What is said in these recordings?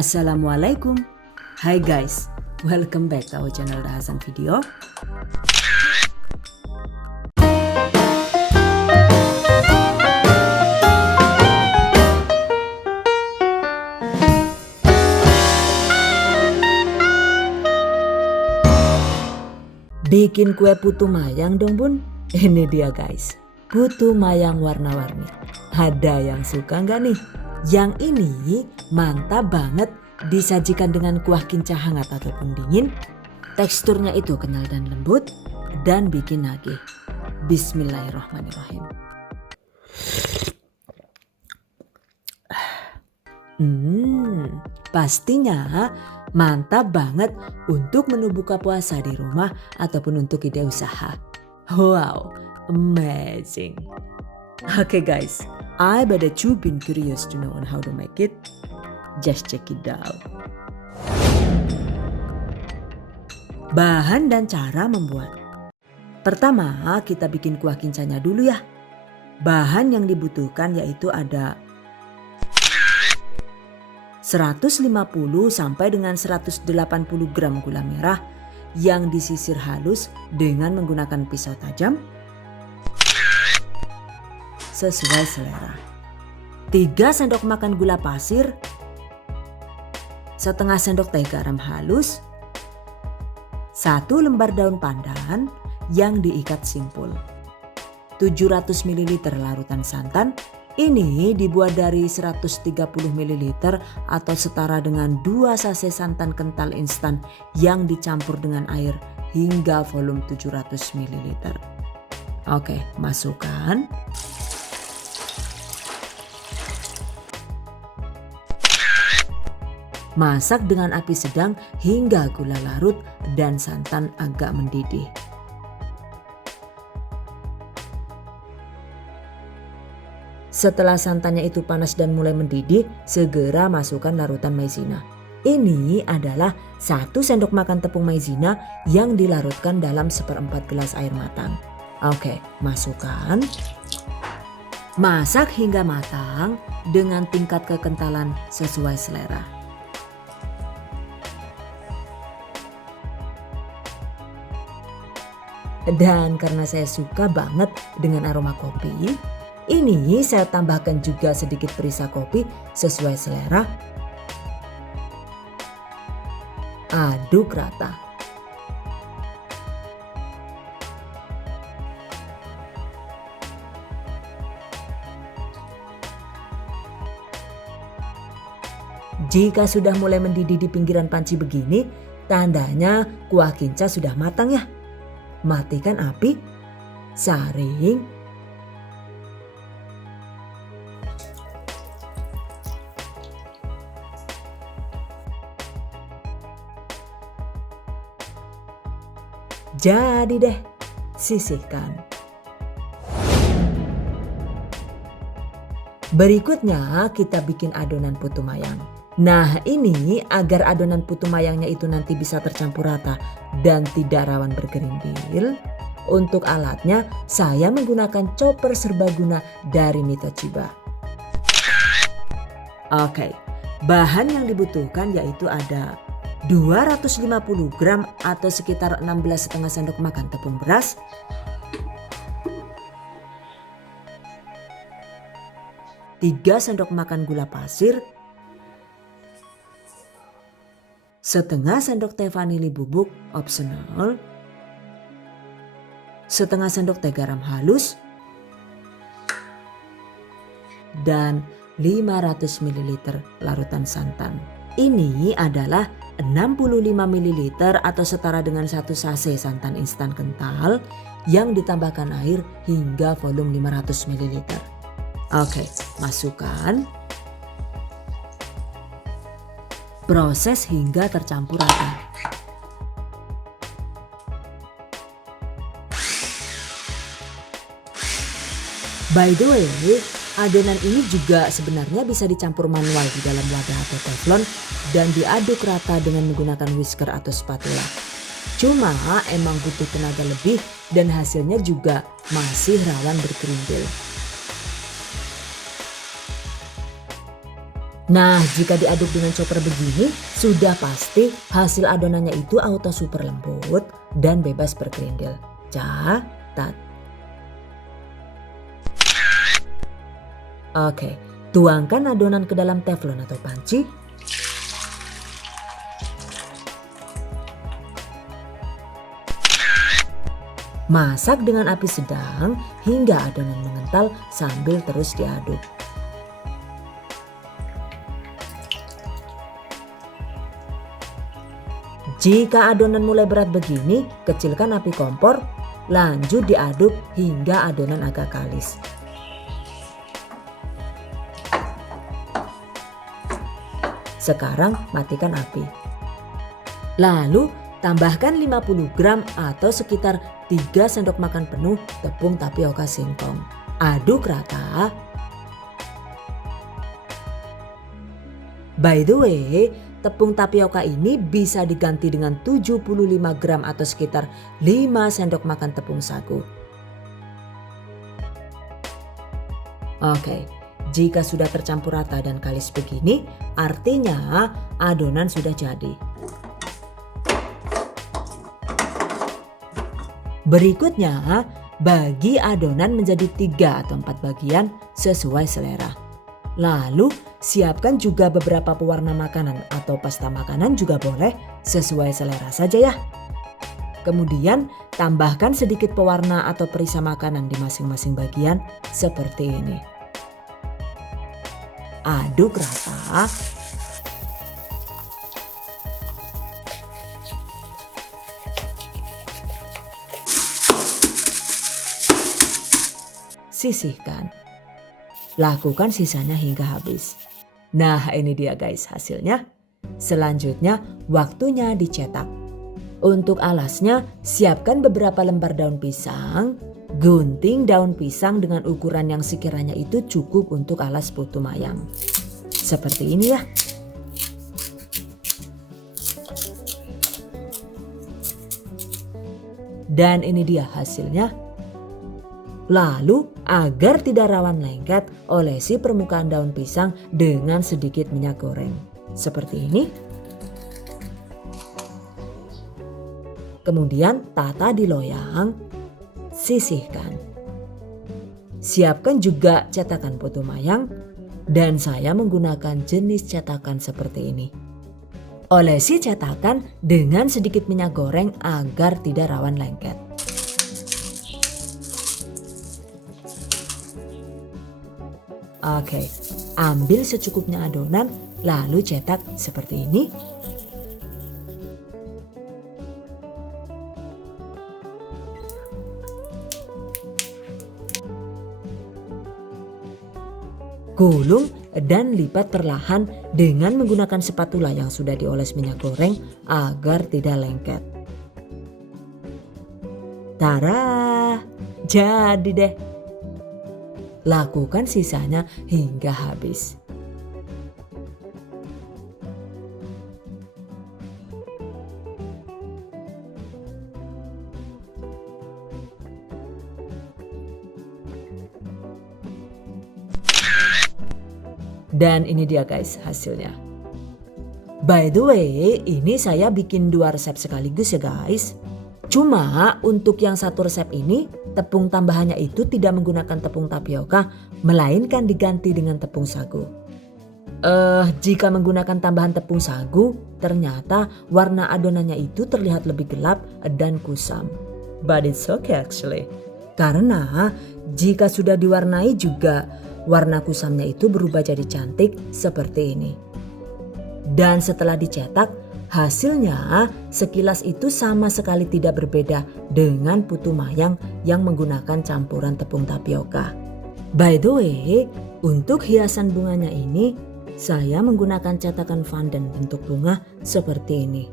Assalamualaikum. Hai guys, welcome back to our channel Dahasan Video. Bikin kue putu mayang dong bun. Ini dia guys, putu mayang warna-warni. Ada yang suka nggak nih? Yang ini mantap banget disajikan dengan kuah kinca hangat ataupun dingin. Teksturnya itu kenyal dan lembut dan bikin nagih. Bismillahirrahmanirrahim. Pastinya mantap banget untuk menu buka puasa di rumah ataupun untuk ide usaha. Wow, amazing. Okay guys, I bet you been curious to know on how to make it. Just check it out. Bahan dan cara membuat. Pertama, kita bikin kuah kincanya dulu ya. Bahan yang dibutuhkan yaitu ada 150 sampai dengan 180 gram gula merah yang disisir halus dengan menggunakan pisau tajam sesuai selera. 3 sendok makan gula pasir, setengah sendok teh garam halus, 1 lembar daun pandan yang diikat simpul, 700 ml larutan santan. Ini dibuat dari 130 ml atau setara dengan 2 sachet santan kental instan yang dicampur dengan air hingga volume 700 ml. Oke, masukkan. Masak dengan api sedang hingga gula larut dan santan agak mendidih. Setelah santannya itu panas dan mulai mendidih, segera masukkan larutan maizena. Ini adalah 1 sendok makan tepung maizena yang dilarutkan dalam 1/4 gelas air matang. Oke, masukkan. Masak hingga matang dengan tingkat kekentalan sesuai selera. Dan karena saya suka banget dengan aroma kopi, ini saya tambahkan juga sedikit perisa kopi sesuai selera. Aduk rata. Jika sudah mulai mendidih di pinggiran panci begini, tandanya kuah kinca sudah matang ya. Matikan api, saring, jadi deh, sisihkan. Berikutnya kita bikin adonan putu mayang. Nah ini agar adonan putu mayangnya itu nanti bisa tercampur rata dan tidak rawan bergerindil. Untuk alatnya saya menggunakan chopper serbaguna dari Mitochiba. Oke, bahan yang dibutuhkan yaitu ada 250 gram atau sekitar 16,5 sendok makan tepung beras, 3 sendok makan gula pasir, setengah sendok teh vanili bubuk opsional, setengah sendok teh garam halus, dan 500 ml larutan santan. Ini adalah 65 ml atau setara dengan 1 sachet santan instan kental yang ditambahkan air hingga volume 500 ml. Oke, masukkan. Proses hingga tercampur rata. By the way, adonan ini juga sebenarnya bisa dicampur manual di dalam wadah atau teflon dan diaduk rata dengan menggunakan whisker atau spatula. Cuma emang butuh tenaga lebih dan hasilnya juga masih rawan berkerindil. Nah, jika diaduk dengan chopper begini, sudah pasti hasil adonannya itu auto super lembut dan bebas berkerindil. Catat. Oke, tuangkan adonan ke dalam teflon atau panci. Masak dengan api sedang hingga adonan mengental sambil terus diaduk. Jika adonan mulai berat begini, kecilkan api kompor, lanjut diaduk hingga adonan agak kalis. Sekarang matikan api. Lalu tambahkan 50 gram atau sekitar 3 sendok makan penuh tepung tapioka singkong. Aduk rata. By the way, tepung tapioka ini bisa diganti dengan 75 gram atau sekitar 5 sendok makan tepung sagu. Oke, jika sudah tercampur rata dan kalis begini, artinya adonan sudah jadi. Berikutnya, bagi adonan menjadi 3 atau 4 bagian sesuai selera. Lalu siapkan juga beberapa pewarna makanan atau pasta makanan juga boleh, sesuai selera saja ya. Kemudian tambahkan sedikit pewarna atau perisa makanan di masing-masing bagian seperti ini. Aduk rata. Sisihkan. Lakukan sisanya hingga habis. Nah, ini dia guys hasilnya. Selanjutnya waktunya dicetak. Untuk alasnya, siapkan beberapa lembar daun pisang. Gunting daun pisang dengan ukuran yang sekiranya itu cukup untuk alas putu mayang. Seperti ini ya. Dan ini dia hasilnya. Lalu agar tidak rawan lengket, olesi permukaan daun pisang dengan sedikit minyak goreng. Seperti ini. Kemudian tata di loyang, sisihkan. Siapkan juga cetakan putu mayang dan saya menggunakan jenis cetakan seperti ini. Olesi cetakan dengan sedikit minyak goreng agar tidak rawan lengket. Oke, ambil secukupnya adonan lalu cetak seperti ini. Gulung dan lipat perlahan dengan menggunakan spatula yang sudah dioles minyak goreng agar tidak lengket. Tara, jadi deh. Lakukan sisanya hingga habis. Dan ini dia guys hasilnya. By the way, ini saya bikin 2 resep sekaligus ya guys. Cuma untuk yang satu resep ini, tepung tambahannya itu tidak menggunakan tepung tapioka, melainkan diganti dengan tepung sagu. Jika menggunakan tambahan tepung sagu, ternyata warna adonannya itu terlihat lebih gelap dan kusam. But it's okay actually. Karena jika sudah diwarnai juga, warna kusamnya itu berubah jadi cantik seperti ini. Dan setelah dicetak, hasilnya sekilas itu sama sekali tidak berbeda dengan putu mayang yang menggunakan campuran tepung tapioka. By the way, untuk hiasan bunganya ini saya menggunakan cetakan fondant bentuk bunga seperti ini.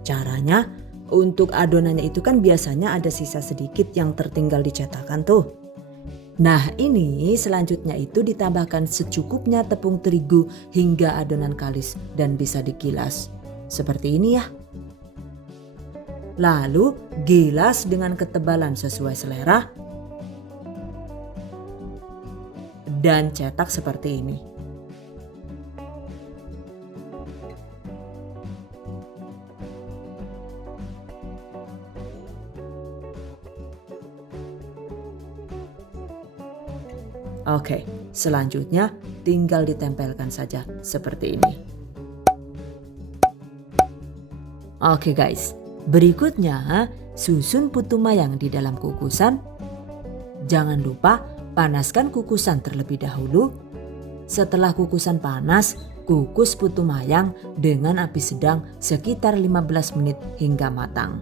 Caranya, untuk adonannya itu kan biasanya ada sisa sedikit yang tertinggal di cetakan tuh. Nah ini selanjutnya itu ditambahkan secukupnya tepung terigu hingga adonan kalis dan bisa digilas. Seperti ini ya. Lalu gilas dengan ketebalan sesuai selera. dan cetak seperti ini. Oke, selanjutnya tinggal ditempelkan saja seperti ini. Oke guys, berikutnya susun putu mayang di dalam kukusan. Jangan lupa panaskan kukusan terlebih dahulu. Setelah kukusan panas, kukus putu mayang dengan api sedang sekitar 15 menit hingga matang.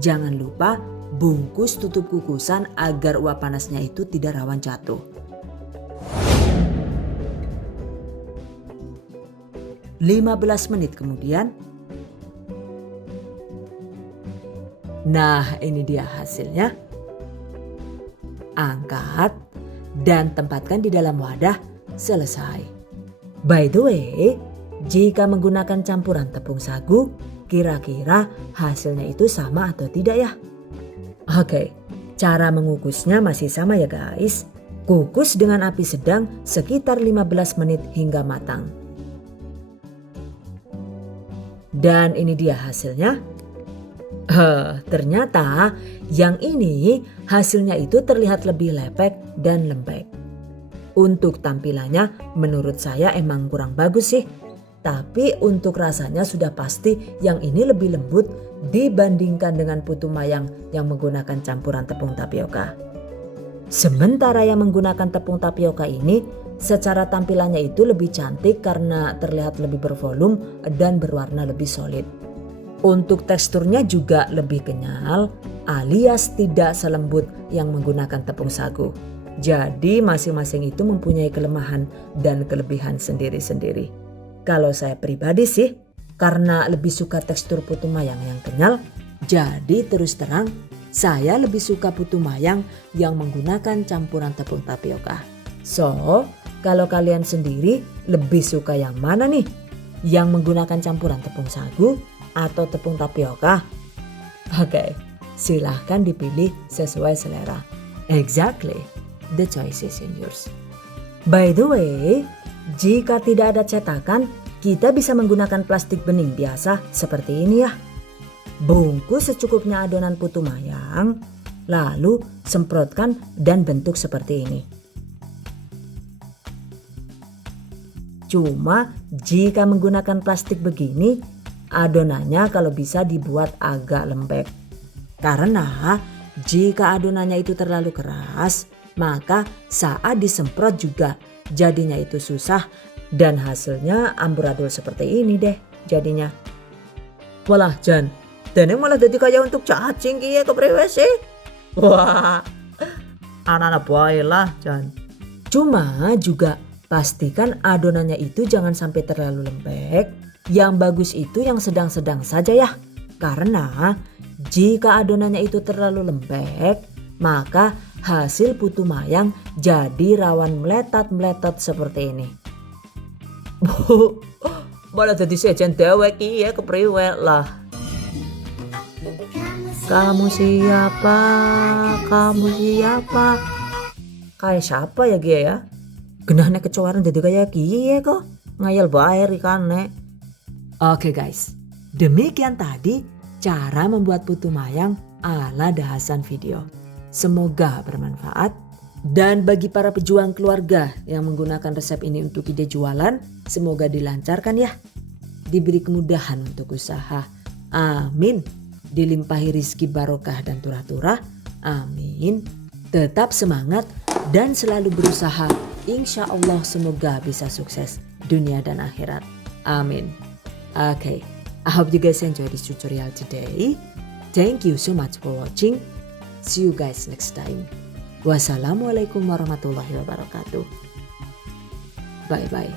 Jangan lupa bungkus tutup kukusan agar uap panasnya itu tidak rawan jatuh. "15 menit kemudian, nah ini dia hasilnya. Angkat dan tempatkan di dalam wadah. Selesai. By the way, jika menggunakan campuran tepung sagu, kira-kira hasilnya itu sama atau tidak ya? Oke, cara mengukusnya masih sama ya guys. Kukus dengan api sedang sekitar 15 menit hingga matang. Dan ini dia hasilnya. Ternyata yang ini hasilnya itu terlihat lebih lepek dan lembek. Untuk tampilannya menurut saya emang kurang bagus sih. Tapi untuk rasanya sudah pasti yang ini lebih lembut dibandingkan dengan putu mayang yang menggunakan campuran tepung tapioka. Sementara yang menggunakan tepung tapioka ini secara tampilannya itu lebih cantik karena terlihat lebih bervolume dan berwarna lebih solid. Untuk teksturnya juga lebih kenyal alias tidak selembut yang menggunakan tepung sagu. Jadi masing-masing itu mempunyai kelemahan dan kelebihan sendiri-sendiri. Kalau saya pribadi sih, karena lebih suka tekstur putu mayang yang kenyal, jadi terus terang saya lebih suka putu mayang yang menggunakan campuran tepung tapioka. So, kalau kalian sendiri lebih suka yang mana nih? Yang menggunakan campuran tepung sagu atau tepung tapioka? Oke, silahkan dipilih sesuai selera. Exactly, the choice is in yours. By the way, jika tidak ada cetakan, kita bisa menggunakan plastik bening biasa seperti ini ya. Bungkus secukupnya adonan putu mayang, lalu semprotkan dan bentuk seperti ini. Cuma jika menggunakan plastik begini, adonannya kalau bisa dibuat agak lembek. Karena jika adonannya itu terlalu keras, maka saat disemprot juga jadinya itu susah dan hasilnya amburadul seperti ini deh jadinya. Walah Jan, dan malah jadi kayak untuk cacing kia kepriwe sih? Wah, anak-anak baiklah Jan. Cuma juga pastikan adonannya itu jangan sampai terlalu lembek. Yang bagus itu yang sedang-sedang saja ya. Karena jika adonannya itu terlalu lembek, maka hasil putu mayang jadi rawan meletat-meletot seperti ini. Malah jadi sejen dewek iya kepriwe lah. Kamu siapa? Kamu siapa? Kayak siapa ya Gia ya? Genahnya kecowaran jadi kayak Gia kok. Ngayal bayar ikannya. Oke guys, demikian tadi cara membuat putu mayang ala dahasan video. Semoga bermanfaat. Dan bagi para pejuang keluarga yang menggunakan resep ini untuk ide jualan, semoga dilancarkan ya. Diberi kemudahan untuk usaha. Amin. Dilimpahi rizki barokah dan turah-turah. Amin. Tetap semangat dan selalu berusaha. Insya Allah semoga bisa sukses dunia dan akhirat. Amin. Okay, I hope you guys enjoy this tutorial today. Thank you so much for watching. See you guys next time. Wassalamualaikum warahmatullahi wabarakatuh. Bye bye.